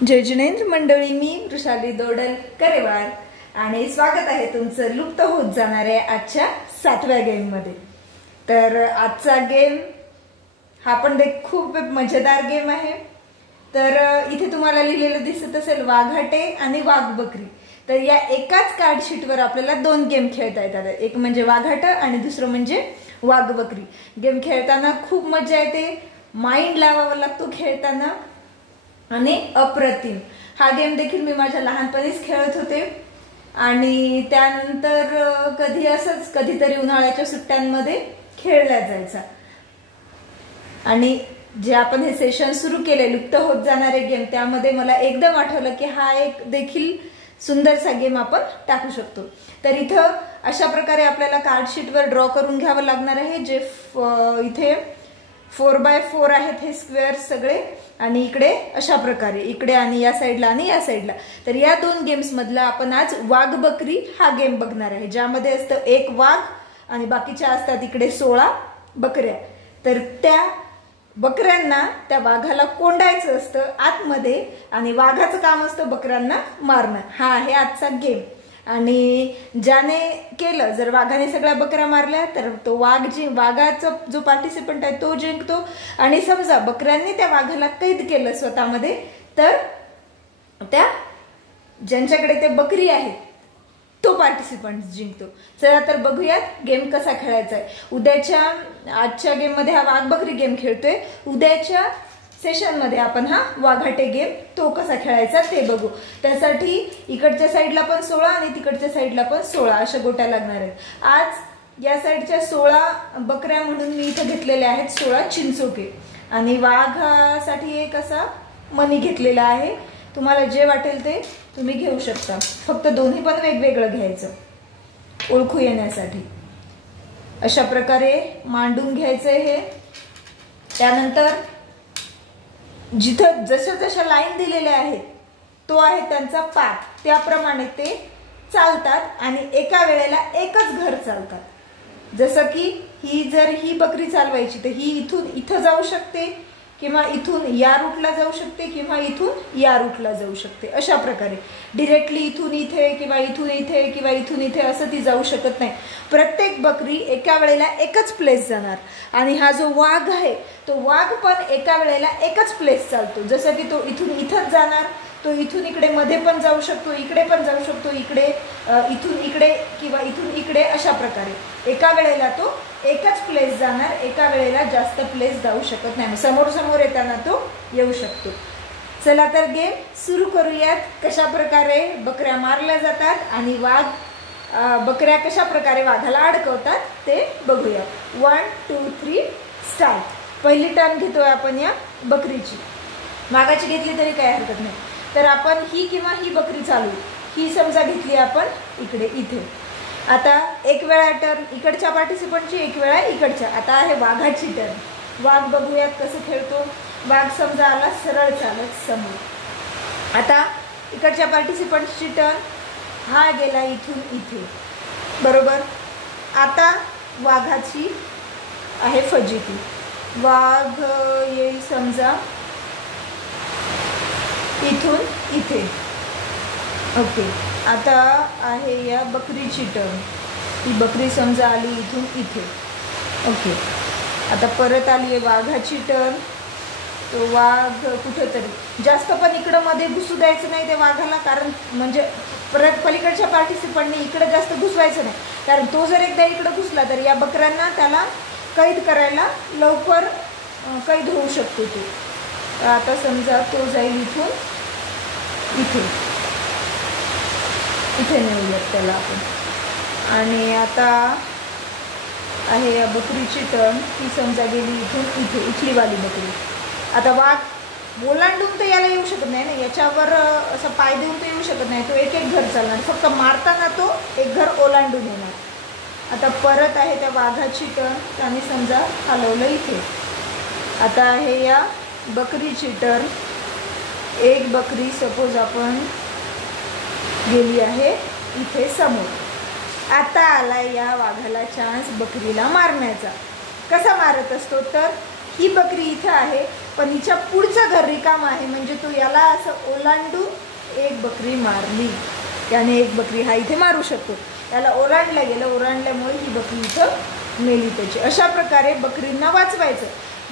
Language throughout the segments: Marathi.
जय जिनेंद्र मंडळी, मी वृषाली दोडल करेवार आणि स्वागत आहे तुमचं लुप्त होत जाणाऱ्या आजच्या 7व्या गेम मध्ये। तर आजचा गेम हा पण खूप मजेदार गेम आहे। तर इथे तुम्हाला लिहिलेलं दिसत असेल वाघाटे आणि वाघबकरी। तर या एकाच कार्ड शीटवर आपल्याला दोन गेम खेळता येतात, एक म्हणजे वाघाट आणि दुसरं म्हणजे वाघबकरी। गेम खेळताना खूप मजा येते, माइंड लावावा लागतो खेळताना आणि अप्रतिम। हा गेम देखील मी माझ्या लहानपणीच खेळत होते आणि त्यानंतर कधी असंच कधीतरी उन्हाळ्याच्या सुट्ट्यांमध्ये खेळला जायचा। आणि जे आपण हे सेशन सुरू केले लुप्त होत जाणारे गेम, त्यामध्ये मला एकदम आठवलं की हा एक देखील सुंदरसा गेम आपण टाकू शकतो। तर इथं अशा प्रकारे आपल्याला कार्ड शीटवर ड्रॉ करून घ्यावं लागणार आहे। जे इथे 4x4 आहेत हे स्क्वेअर सगळे, आणि इकडे अशा प्रकारे इकडे आणि या साइडला आणि या साइडला। तर या दोन गेम्स मधला आपण आज वाघबकरी हा गेम बघणार आहे, ज्यामध्ये असतं एक वाघ आणि बाकीच्या असतात इकडे 16 बकऱ्या। तर त्या बकऱ्यांना त्या वाघाला कोंडायचं असतं आतमध्ये आणि वाघाचं काम असतं बकऱ्यांना मारणं। हा आहे आजचा गेम। आणि ज्याने केलं, जर वाघाने सगळ्या बकऱ्या मारल्या तर तो वाघाचा जो पार्टिसिपंट आहे तो जिंकतो। आणि समजा बकऱ्यांनी त्या वाघाला कैद केलं स्वतःमध्ये, तर त्या ज्यांच्याकडे ते बकरी आहे तो पार्टिसिपंट जिंकतो। चला तर बघूयात गेम कसा खेळायचा आहे। आजच्या गेम मध्ये हा वाघबकरी गेम खेळतोय, उद्याच्या सेशन मध्ये आपण हा वाघाटे गेम तो कसा खेळायचा ते बघू। त्यासाठी इकडच्या साइडला पण 16 आणि तिकडच्या साइडला पण 16 अशा गोट्या लागणार आहेत। आज या साइडच्या 16 बकऱ्या म्हणून मी इथे घेतलेल्या आहेत 16 चिंचोके, आणि वाघासाठी एक असा मणी घेतलेला आहे। तुम्हाला जे वाटेल ते तुम्ही घेऊ शकता, फक्त दोन्ही पण वेगवेगळं घ्यायचं ओळखू येण्यासाठी। अशा प्रकारे मांडून घ्यायचंय हे। त्यानंतर जिथं जशा जशा लाईन दिलेल्या आहेत तो आहे त्यांचा पाथ, त्याप्रमाणे ते चालतात आणि एका वेळेला एकच घर चालतात। जसं की जर ही बकरी चालवायची तर ही इथून इथं जाऊ शकते, किंवा इथून या रूटला जाऊ शकते, किंवा इथून या रूटला जाऊ शकते। अशा प्रकारे डायरेक्टली इथून इथे किंवा इथून इथे किंवा इथून इथे असं ती जाऊ शकत नाही। प्रत्येक बकरी एका वेळेला एकच प्लेस जाणार, आणि हा जो वाघ आहे तो वाघ पण एका वेळेला एकच प्लेस चालतो। जसं की तो इथून इथंच जाणार, तो इथून इकडे मध्ये पण जाऊ शकतो, इकडे पण जाऊ शकतो, इकडे इथून इकडे किंवा इथून इकडे। अशा प्रकारे एका वेळेला तो एकच प्लेस जाणार, एका वेळेला जास्त प्लेस जाऊ शकत नाही। समोर समोर येताना तो येऊ शकतो। चला तर गेम सुरू करूयात। कशा प्रकारे बकऱ्या मारल्या जातात आणि वाघ बकऱ्या कशा प्रकारे वाघाला अडकवतात ते बघूया। 1 2 3 स्टार्ट। पहिली टर्न घेतोय आपण या बकरीची, वाघाची घेतली तरी काही हरकत नाही। तर आपण ही किंवा ही बकरी चालू, ही समजा घेतली आपण इकडे इथे। आता एक वेळा टर्न इकडच्या पार्टिसिपंटची, एक वेळा इकडच्या। आता आहे वाघाची टर्न। वाघ बघूयात कसं खेळतो। वाघ समजा आला सरळ चालत समोर। आता इकडच्या पार्टिसिपंटची टर्न, हा गेला इथून इथे, बरोबर। आता वाघाची आहे फजिती। वाघ येईल समजा इथून इथे, ओके। आता आहे या बकरीची टर्न, ही बकरी समजा आली इथून इथे, ओके। आता परत आली आहे वाघाची टर्न, तो वाघ कुठेतरी, जास्त पण इकडं मध्ये घुसू द्यायचं नाही त्या वाघाला, कारण म्हणजे परत पलीकडच्या पार्टिसिपंटने इकडे जास्त घुसवायचं नाही, कारण तो जर एकदा इकडे घुसला तर या बकऱ्यांना त्याला कैद करायला लवकर कैद होऊ शकतो तो। आता समजा तो जाईल इथून इथे, इथे नेऊयात त्याला आपण। आणि आता आहे या बकरीची टर्न, ती समजा गेली इथून इथे, इथली वाली बकरी। आता वाघ ओलांडून तर याला येऊ शकत नाही ना, याच्यावर असं पाय देऊन तर येऊ शकत नाही, तो एक एक घर चालणार, फक्त मारताना तो एक घर ओलांडून येणार। आता परत आहे त्या वाघाची टर्न, त्याने समजा हलवलं इथे। आता आहे या बकरीची टर्न, एक बकरी सपोज आपण गेली आहे इथे समोर। आता आला या वाघाला चान्स बकरीला मारण्याचा। कसा मारत असतो तर ही बकरी इथं आहे, पण हिच्या पुढचं घर रिकाम आहे, म्हणजे तो याला असं ओलांडून एक बकरी मारली, त्याने एक बकरी हा इथे मारू शकतो. याला ओलांडलं गेलं, ओलांडल्यामुळे ही बकरी इथं मेली त्याची. अशा प्रकारे बकरींना वाचवायचं.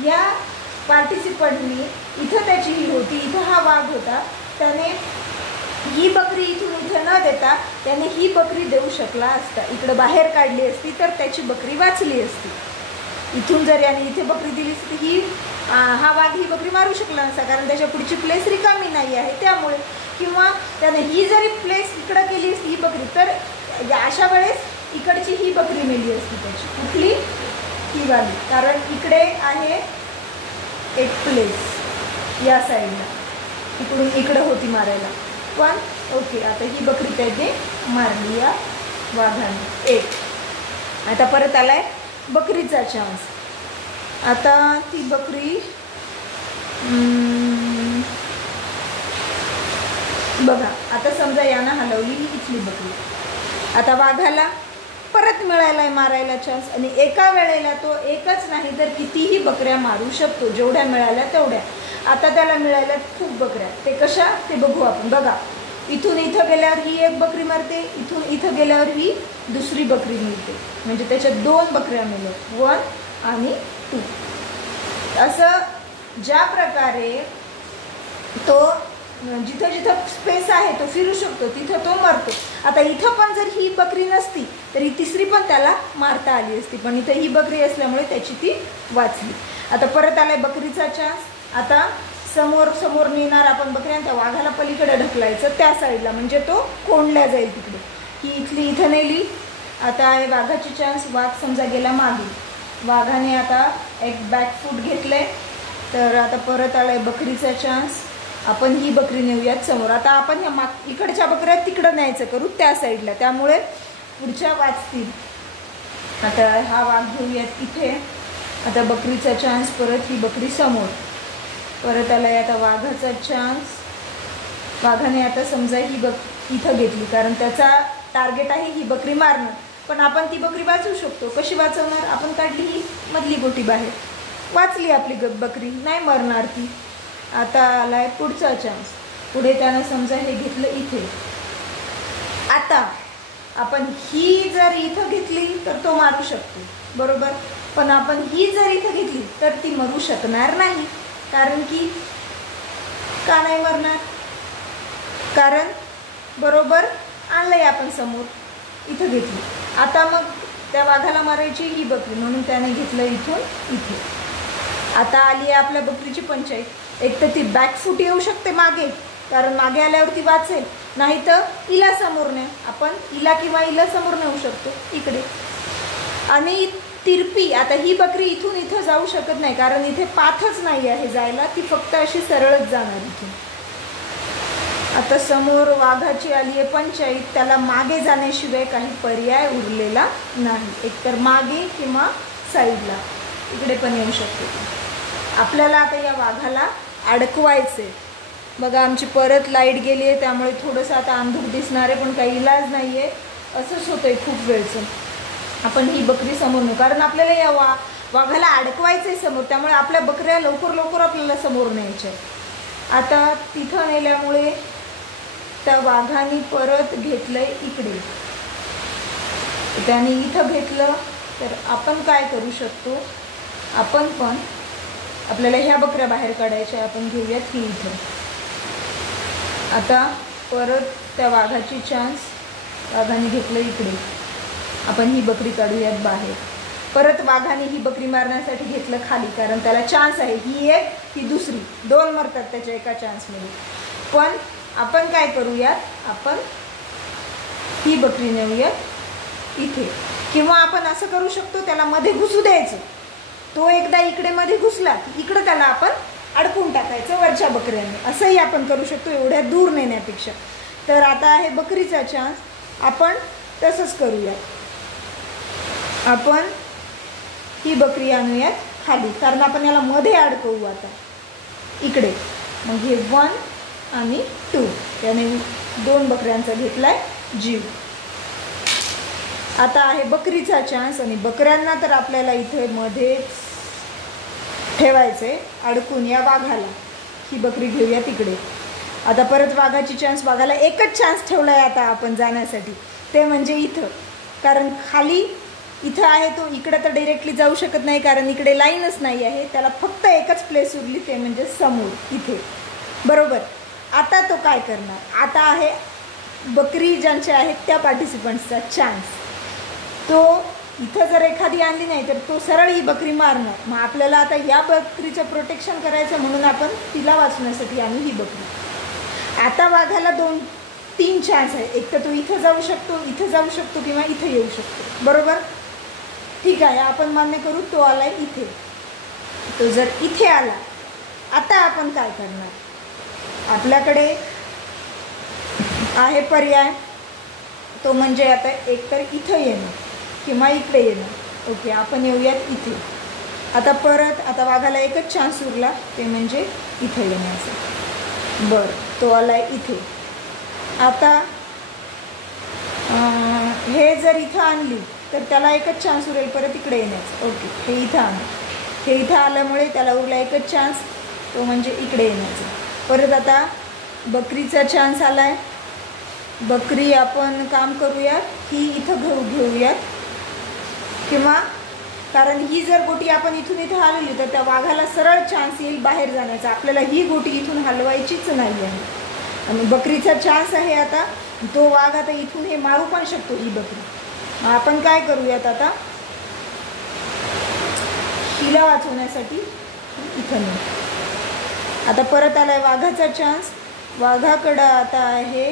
या पार्टिसिपंटनी इथं त्याची ही होती, इथं हा वाघ होता, त्याने ही बकरी इथून इथं न देता त्याने ही बकरी देऊ शकला असता, इकडं बाहेर काढली असती तर त्याची बकरी वाचली असती. इथून जर याने इथे बकरी दिली असती ही हा वाघ ही बकरी मारू शकला नसता, कारण त्याच्या पुढची प्लेस रिकामी नाही आहे त्यामुळे. किंवा त्याने ही जरी प्लेस इकडं केली असती ही बकरी, तर अशा वेळेस इकडची ही बकरी मेली असती त्याची. कुठली? ही वाली, कारण इकडे आहे एक प्लेस या साईडला, इकडून इकडं होती मारायला. पण ओके, आता ही बकरी त्याने मारली या वाघाने एक. आता परत आलाय बकरीचा चान्स. आता ती बकरी बघा, आता समजा यानं हलवली ही इथली बकरी. आता वाघाला परत मिळायला मारायला चान्स, आणि एका वेळेला तो एकच नाही तर कितीही बकऱ्या मारू शकतो, जेवढ्या मिळाल्या तेवढ्या. आता त्याला मिळाल्या खूप बकऱ्या, ते कशा ते बघू आपण. बघा, इथून इथं गेल्यावर ही एक बकरी मारते, इथून इथं गेल्यावर ही दुसरी बकरी मिळते, म्हणजे त्याच्यात 2 बकऱ्या मिळतात, 1 आणि 2. असं ज्या प्रकारे तो जिथं जिथं स्पेस आहे तो फिरू शकतो, तिथं तो मरतो. आता इथं पण जर ही बकरी नसती तर ही तिसरी पण त्याला मारता आली असती, पण इथं ही बकरी असल्यामुळे त्याची ती वाचली. आता परत आलाय बकरीचा चान्स. आता समोर समोर नेणार आपण बकऱ्या, त्या वाघाला पलीकडे ढकलायचं त्या साईडला, म्हणजे तो कोंडल्या जाईल तिकडे. ही इथली इथं नेली. आता आहे वाघाची चान्स. वाघ समजा गेला मागे, वाघाने आता एक बॅकफूट घेतलंय. तर आता परत आलाय बकरीचा चान्स. आपण ही बकरी नेऊयात समोर. आता आपण ह्या इकडच्या बकऱ्या तिकडं न्यायचं करू त्या साईडला, त्यामुळे पुढच्या वाचतील. आता हा वाघ घेऊयात इथे. आता बकरीचा चान्स. परत ही बकरी समोर. परत आलाय आता वाघाचा चान्स. वाघाने आता समजा ही इथं घेतली, कारण त्याचा टार्गेट आहे ही बकरी मारणं, पण आपण ती बकरी वाचवू शकतो. कशी वाचवणार? आपण काढली ही मधली गोटी बाहेर, वाचली आपली बकरी, नाही मरणार ती. आता आलाय पुढचा चान्स. पुढे त्यानं समजा हे घेतलं इथे. आता आपण ही जर इथं घेतली तर तो मारू शकतो, बरोबर, पण आपण ही जर इथं घेतली तर ती मरू शकणार नाही. कारण की का नाही मरणार? कारण बरोबर आणलंय आपण समोर, इथं घेतली. आता मग त्या वाघाला मारायची ही बकरी, म्हणून त्याने घेतलं इथून इथे. आता आली आहे आपल्या बकरीची पंचायत. एक तर ती बॅकफूट येऊ शकते मागे, कारण मागे आल्यावर ती वाचेल, नाही तर हिला समोर न्या. आपण हिला किंवा हिला समोर नेऊ शकतो इकडे. आणि तिरपी, आता ही बकरी इथून इथं जाऊ शकत नाही, कारण इथे पाथच नाही आहे जायला, ती फक्त अशी सरळच जाणार इथून. आता समोर वाघाची आली आहे पंचायत. त्याला मागे जाण्याशिवाय काही पर्याय उरलेला नाही, एकतर मागे किंवा साईडला, इकडे पण येऊ शकते. आपल्याला आता या वाघाला अडकवायचे. बघा, आमची परत लाईट गेली आहे, त्यामुळे थोडंसं आता अंधूक दिसणार आहे, पण काही इलाज नाही आहे, असंच होतंय खूप वेळचं. आपण ही बकरी समोर नेऊ, कारण आपल्याला या वाघाला अडकवायचं आहे समोर, त्यामुळे आपल्या बकऱ्या लवकर लवकर आपल्याला समोर न्यायच्या. आता तिथं नेल्यामुळे त्या वाघाने परत घेतलंय इकडे, त्याने इथं घेतलं. तर आपण काय करू शकतो? आपण पण आपल्याला ह्या बकऱ्या बाहेर काढायच्या, आपण घेऊयात की इथं. आता परत त्या वाघाची चान्स. वाघाने घेतलं इकडे, आपण ही बकरी काढूयात बाहेर. परत वाघाने ही बकरी मारण्यासाठी घेतलं खाली, कारण त्याला चान्स आहे, ही एक ही दुसरी, 2 मरतात त्याच्या एका चान्समध्ये. पण आपण काय करूयात? आपण ही बकरी नेऊयात इथे, किंवा आपण असं करू शकतो, त्याला मध्ये घुसू द्यायचं. तो एकदा इकडे मध्ये घुसला की इकडं त्याला आपण अडकून टाकायचं वरच्या बकऱ्याने, असंही आपण करू शकतो एवढ्या दूर नेण्यापेक्षा. तर आता आहे बकरीचा चान्स. आपण तसंच करूयात. आपण ही बकरी आणूयात खाली, कारण आपण याला मध्ये अडकवू आता इकडे. मग हे 1 आणि 2, त्याने 2 बकऱ्यांचा घेतलाय जीव. आता आहे बकरीचा चान्स, आणि बकऱ्यांना तर आपल्याला इथे मध्ये ठेवायचे अडकून या वाघाला. ही बकरी घेऊया तिकडे. आता परत वाघाची चान्स, वाघाला एकच चान्स ठेवला आहे आता आपण जाण्यासाठी, ते म्हणजे इथं. कारण खाली इथं आहे तो, इकडं तर डायरेक्टली जाऊ शकत नाही कारण इकडे लाईनच नाही आहे. त्याला फक्त एकच प्लेस उरली, ते म्हणजे समोर इथे. बरोबर. आता तो काय करणार, आता आहे बकरी ज्यांचे आहेत त्या पार्टिसिपंट्सचा चान्स. तो इथं जर एखादी आणली नाही तर तो सरळ ही बकरी मारणार. मग आपल्याला आता या बकरीचं प्रोटेक्शन करायचं म्हणून आपण तिला वाचवण्यासाठी आणू ही बकरी. आता वाघाला 2-3 चान्स आहे. एक तर तो इथं जाऊ शकतो, इथं जाऊ शकतो किंवा इथं येऊ शकतो. बरोबर. ठीक आहे, आपण मान्य करू तो आलाय इथे. तो जर इथे आला, आता आपण काय करणार, आपल्याकडे आहे पर्याय. तो म्हणजे आता एकतर इथं येणं किंवा इकडे येणं. ओके, आपण येऊयात इथे. आता परत आता वाघाला एकच चान्स उरला, ते म्हणजे इथं येण्याचं. बरं, तो आलाय इथे. आता हे जर इथं आणली तर त्याला एकच चान्स उरेल परत इकडे येण्याचं. ओके, हे इथं आणलं. हे इथं आल्यामुळे त्याला उरला एकच चान्स, तो म्हणजे इकडे येण्याचा. परत आता बकरीचा चान्स आला आहे. बकरी आपण काम करूयात, ही इथं घेऊयात किंवा कारण ही जर गोटी आपण इथून इथं हलवली तर त्या वाघाला सरळ चान्स येईल बाहेर जाण्याचा. आपल्याला ही गोटी इथून हलवायचीच नाही आहे. आणि बकरीचा चान्स आहे आता. तो वाघ आता इथून हे मारू पण शकतो ही बकरी. मग आपण काय करूयात आता, हिला वाचवण्यासाठी इथं नाही. आता परत आलाय वाघाचा चान्स. वाघाकडं आता आहे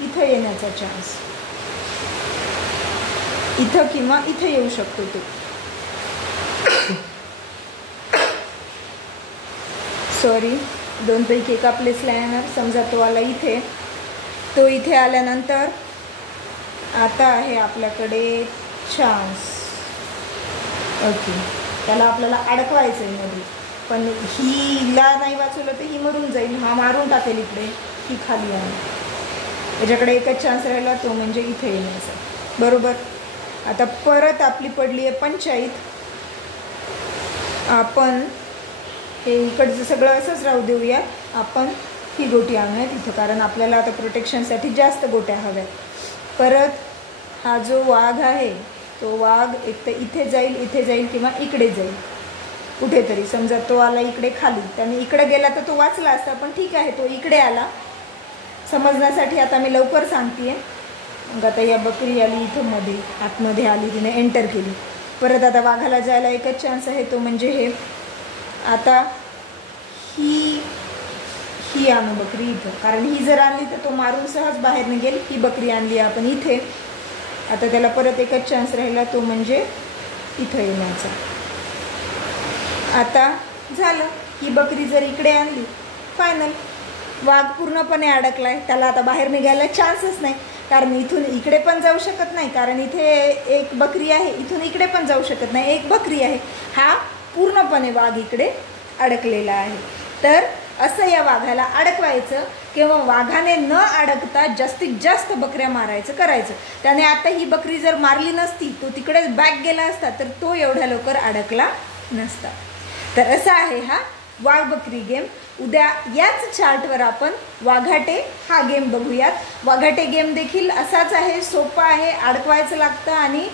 इथं येण्याचा चान्स. इथं किंवा इथं येऊ शकतो तो. सॉरी, 2 पैकी एका प्लेसला येणार. समजा तो आला इथे. तो इथे आल्यानंतर आता आहे आपल्याकडे चान्स. ओके, त्याला आपल्याला अडकवायचं आहे मध्ये. पण हिला नाही वाचवलं तर ही मरून जाईल. हा मारून टाकेल इकडे, ही खाली आहे. त्याच्याकडे एकच चान्स राहिला, तो म्हणजे इथे येण्याचा. बरोबर. आता परत आपली पडली आहे पंचायत. आपण हे इकडचं सगळं असंच राहू देऊया. आपण ही गोटी आणूयात इथं, कारण आपल्याला आता प्रोटेक्शनसाठी जास्त गोट्या हव्यात. परत हा जो वाघ आहे तो वाघ एक तर इथे जाईल किंवा इकडे जाईल कुठेतरी. समजा तो आला इकडे खाली, त्याने इकडे गेला तर तो वाचला असता. पण ठीक आहे, तो इकडे आला. समजण्यासाठी आता मी लवकर सांगते. मग आता या बकरी आली इथं मध्ये, आतमध्ये आली, तिने एंटर केली. परत आता वाघाला जायला एकच चान्स आहे, तो म्हणजे हे. आता ही आणू बकरी इथं, कारण ही जर आणली तर तो मारून सहज बाहेर निघेल. ही बकरी आणली आपण इथे. आता त्याला परत एकच चान्स राहिला, तो म्हणजे इथं येण्याचा. आता झालं. ही बकरी जर इकडे आणली, फायनल. वाघ पूर्णपणे अडकलाय. त्याला आता बाहेर निघायला चान्सच नाही, कारण इथून इकडे पण जाऊ शकत नाही, कारण इथे एक बकरी आहे. इथून इकडे पण जाऊ शकत नाही, एक बकरी आहे. हा पूर्णपणे वाघ इकडे अडकलेला आहे. तर असं या वाघाला अडकवायचं किंवा वाघाने न अडकता जास्तीत जास्त बकऱ्या मारायचं करायचं. त्याने आता ही बकरी जर मारली नसती, तो तिकडेच बॅक गेला असता, तर तो एवढ्या लवकर अडकला नसता. तर असा आहे हा वाघ बकरी गेम. उद्या याच चार्टवर आपण वाघाटे हा गेम बघूयात. वाघाटे गेम देखील असाच आहे, सोपा आहे. अडकवायचं लागतं आणि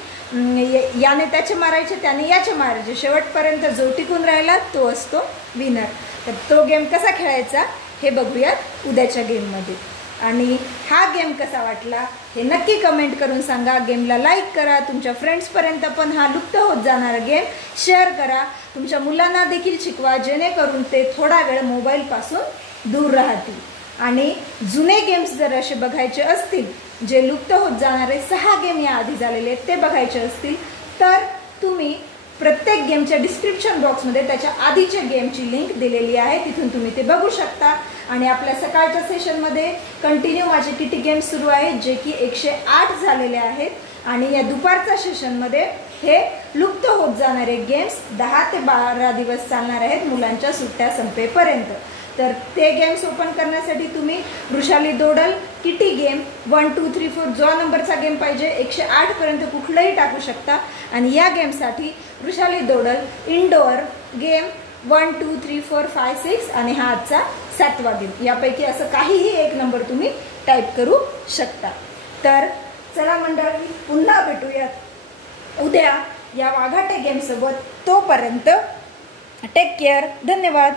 याने त्याचे मारायचे, त्याने याचे मारायचे. शेवटपर्यंत जो टिकून राहिला तो असतो विनर. तर तो गेम कसा खेळायचा हे बघूयात उद्याच्या गेममध्ये. आणि हा गेम कसा वाटला हे नक्की कमेंट करून सांगा. गेमला लाईक करा. तुमच्या फ्रेंड्सपर्यंत पण हा लुप्त होत जाणारा गेम शेअर करा. तुमच्या मुलांना देखील शिकवा, जेणेकरून ते थोडा वेळ मोबाईलपासून दूर राहतील. आणि जुने गेम्स जर असे बघायचे असतील, जे लुप्त होत जाणारे 6 गेम याआधी झालेले आहेत ते बघायचे असतील, तर तुम्ही प्रत्येक गेमच्या डिस्क्रिप्शन बॉक्समध्ये त्याच्या आधीच्या गेमची लिंक दिलेली आहे, तिथून तुम्ही ते बघू शकता. आणि आपल्या सकाळच्या सेशनमध्ये कंटिन्यू माझे किती गेम्स सुरू आहेत, जे की 108 झालेले आहेत. आणि या दुपारच्या सेशनमध्ये हे लुप्त होत जाणारे गेम्स 10 ते 12 दिवस चालणार आहेत, मुलांच्या सुट्ट्या संपेपर्यंत. तर ते गेम्स ओपन करण्यासाठी तुम्ही वृषाली दोडल किटी गेम 1 2 3 4 जो नंबरचा गेम पाहिजे 108 पर्यंत कुठलाही टाकू शकता. आणि या गेमसाठी वृषाली दोडल इंडोअर गेम 1 2 3 4 5 6 आणि हा आजचा 7वा गेम। यापैकी असं काहीही एक नंबर तुम्ही टाईप करू शकता। तर चला मंडळी, पुन्हा भेटूयात उद्या या वाघाटे गेम सोबत। तोपर्यंत टेक केअर, धन्यवाद।